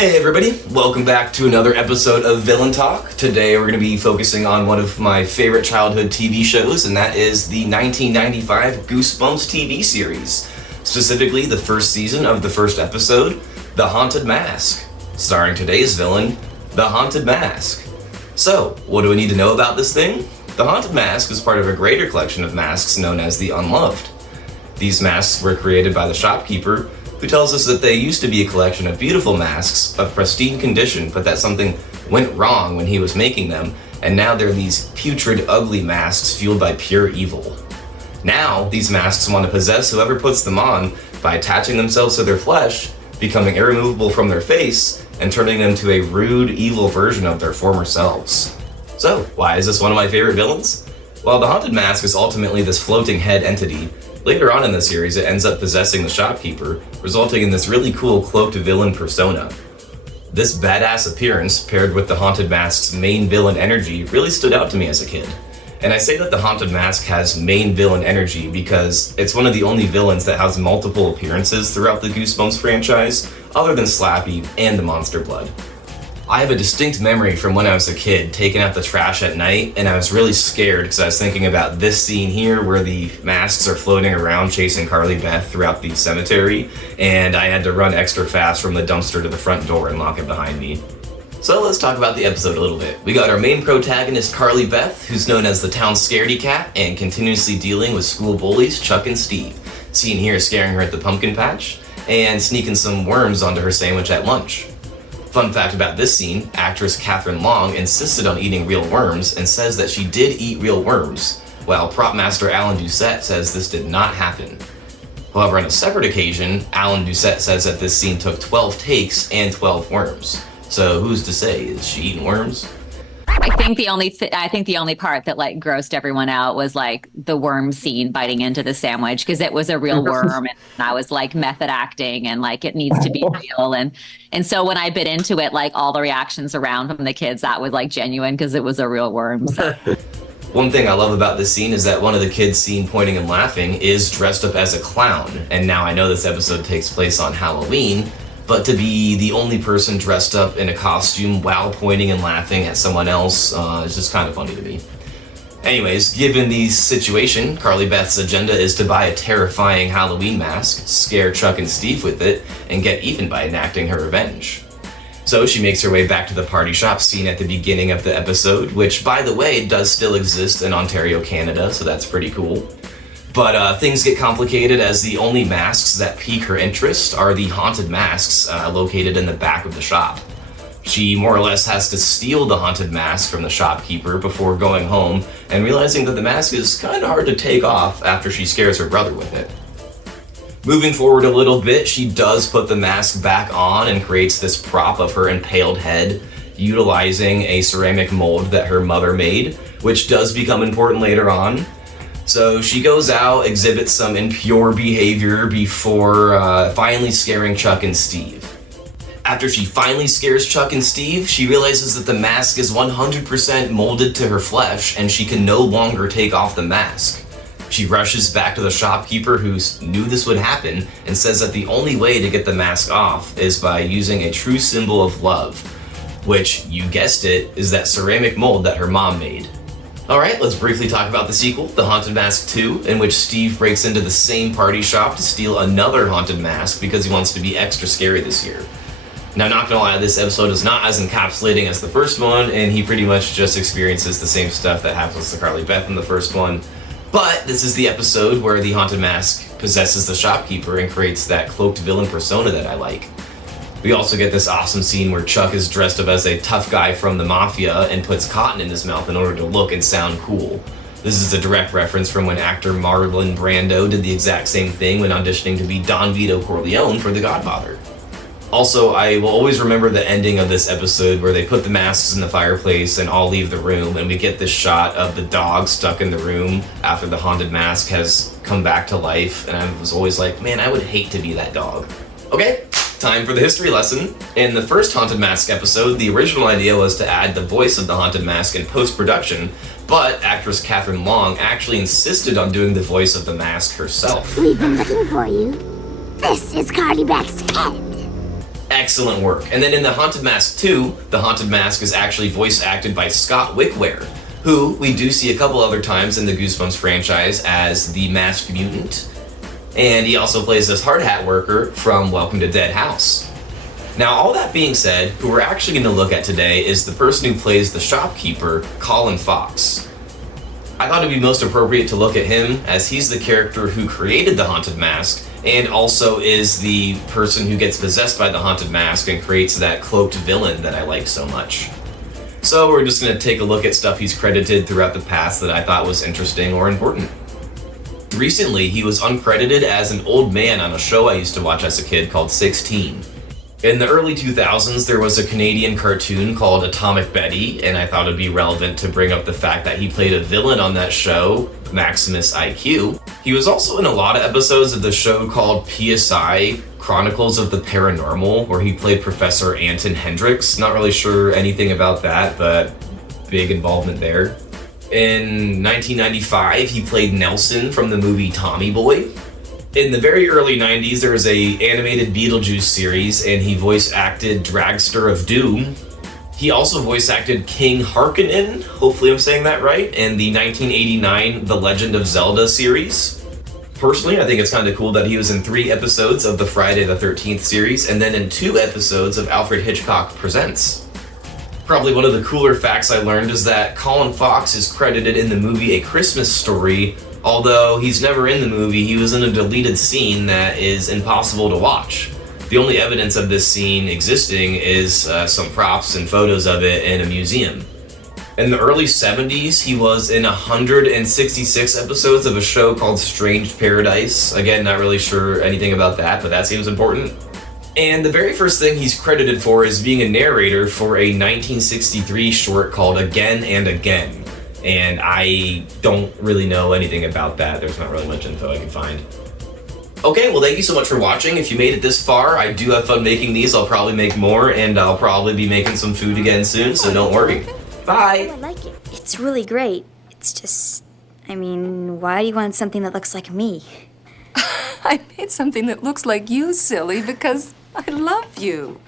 Hey everybody, welcome back to another episode of Villain Talk. Today we're going to be focusing on one of my favorite childhood TV shows, and that is the 1995 Goosebumps TV series. Specifically, the first season of the first episode, The Haunted Mask, starring today's villain, The Haunted Mask. So, what do we need to know about this thing? The Haunted Mask is part of a greater collection of masks known as the Unloved. These masks were created by the shopkeeper, who tells us that they used to be a collection of beautiful masks of pristine condition, but that something went wrong when he was making them, and now they're these putrid, ugly masks fueled by pure evil. Now, these masks want to possess whoever puts them on by attaching themselves to their flesh, becoming irremovable from their face, and turning them to a rude, evil version of their former selves. So, why is this one of my favorite villains? While the Haunted Mask is ultimately this floating head entity, later on in the series, it ends up possessing the shopkeeper, resulting in this really cool cloaked villain persona. This badass appearance, paired with the Haunted Mask's main villain energy, really stood out to me as a kid. And I say that the Haunted Mask has main villain energy because it's one of the only villains that has multiple appearances throughout the Goosebumps franchise, other than Slappy and the Monster Blood. I have a distinct memory from when I was a kid, taking out the trash at night, and I was really scared because I was thinking about this scene here where the masks are floating around chasing Carly Beth throughout the cemetery, and I had to run extra fast from the dumpster to the front door and lock it behind me. So let's talk about the episode a little bit. We got our main protagonist, Carly Beth, who's known as the town scaredy cat and continuously dealing with school bullies Chuck and Steve. Seen here scaring her at the pumpkin patch and sneaking some worms onto her sandwich at lunch. Fun fact about this scene, actress Catherine Long insisted on eating real worms and says that she did eat real worms, while prop master Alan Doucette says this did not happen. However, on a separate occasion, Alan Doucette says that this scene took 12 takes and 12 worms. So who's to say, is she eating worms? I think the only part that like grossed everyone out was like the worm scene biting into the sandwich, because it was a real worm, and I was like method acting and like it needs to be real, and so when I bit into it, like all the reactions around from the kids, that was like genuine because it was a real worm. So. One thing I love about this scene is that one of the kids seen pointing and laughing is dressed up as a clown, and now I know this episode takes place on Halloween, but to be the only person dressed up in a costume while pointing and laughing at someone else is just kind of funny to me. Anyways, given the situation, Carly Beth's agenda is to buy a terrifying Halloween mask, scare Chuck and Steve with it, and get even by enacting her revenge. So she makes her way back to the party shop seen at the beginning of the episode, which, by the way, does still exist in Ontario, Canada, so that's pretty cool. But things get complicated as the only masks that pique her interest are the haunted masks located in the back of the shop. She more or less has to steal the haunted mask from the shopkeeper before going home and realizing that the mask is kind of hard to take off after she scares her brother with it. Moving forward a little bit, she does put the mask back on and creates this prop of her impaled head, utilizing a ceramic mold that her mother made, which does become important later on. So she goes out, exhibits some impure behavior before finally scaring Chuck and Steve. After she finally scares Chuck and Steve, she realizes that the mask is 100% molded to her flesh and she can no longer take off the mask. She rushes back to the shopkeeper who knew this would happen and says that the only way to get the mask off is by using a true symbol of love, which, you guessed it, is that ceramic mold that her mom made. Alright, let's briefly talk about the sequel, The Haunted Mask 2, in which Steve breaks into the same party shop to steal another haunted mask because he wants to be extra scary this year. Now, not gonna lie, this episode is not as encapsulating as the first one, and he pretty much just experiences the same stuff that happens to Carly Beth in the first one. But this is the episode where the haunted mask possesses the shopkeeper and creates that cloaked villain persona that I like. We also get this awesome scene where Chuck is dressed up as a tough guy from the mafia and puts cotton in his mouth in order to look and sound cool. This is a direct reference from when actor Marlon Brando did the exact same thing when auditioning to be Don Vito Corleone for The Godfather. Also, I will always remember the ending of this episode where they put the masks in the fireplace and all leave the room, and we get this shot of the dog stuck in the room after the haunted mask has come back to life, and I was always like, man, I would hate to be that dog. Okay, time for the history lesson. In the first Haunted Mask episode, the original idea was to add the voice of the Haunted Mask in post-production, but actress Catherine Long actually insisted on doing the voice of the mask herself. We've been looking for you. This is Carly Beth's head. Excellent work. And then in The Haunted Mask 2, The Haunted Mask is actually voice acted by Scott Wickware, who we do see a couple other times in the Goosebumps franchise as the Masked Mutant. And he also plays this hard hat worker from Welcome to Dead House. Now, all that being said, who we're actually going to look at today is the person who plays the shopkeeper, Colin Fox. I thought it'd be most appropriate to look at him as he's the character who created the Haunted Mask and also is the person who gets possessed by the Haunted Mask and creates that cloaked villain that I like so much. So we're just going to take a look at stuff he's credited throughout the past that I thought was interesting or important. Recently, he was uncredited as an old man on a show I used to watch as a kid called 16. In the early 2000s, there was a Canadian cartoon called Atomic Betty, and I thought it'd be relevant to bring up the fact that he played a villain on that show, Maximus IQ. He was also in a lot of episodes of the show called PSI, Chronicles of the Paranormal, where he played Professor Anton Hendricks. Not really sure anything about that, but big involvement there. In 1995, he played Nelson from the movie Tommy Boy. In the very early 90s, there was a animated Beetlejuice series, and he voice acted Dragster of Doom. He also voice acted King Harkonnen, hopefully I'm saying that right, in the 1989 The Legend of Zelda series. Personally, I think it's kind of cool that he was in 3 episodes of the Friday the 13th series, and then in 2 episodes of Alfred Hitchcock Presents. Probably one of the cooler facts I learned is that Colin Fox is credited in the movie A Christmas Story. Although he's never in the movie, he was in a deleted scene that is impossible to watch. The only evidence of this scene existing is some props and photos of it in a museum. In the early 70s, he was in 166 episodes of a show called Strange Paradise. Again, not really sure anything about that, but that seems important. And the very first thing he's credited for is being a narrator for a 1963 short called Again and Again. And I don't really know anything about that. There's not really much info I can find. Okay, well, thank you so much for watching. If you made it this far, I do have fun making these. I'll probably make more, and I'll probably be making some food again soon, so don't worry. Bye! Oh, I like it. It's really great. It's just, why do you want something that looks like me? I made something that looks like you, silly, because I love you.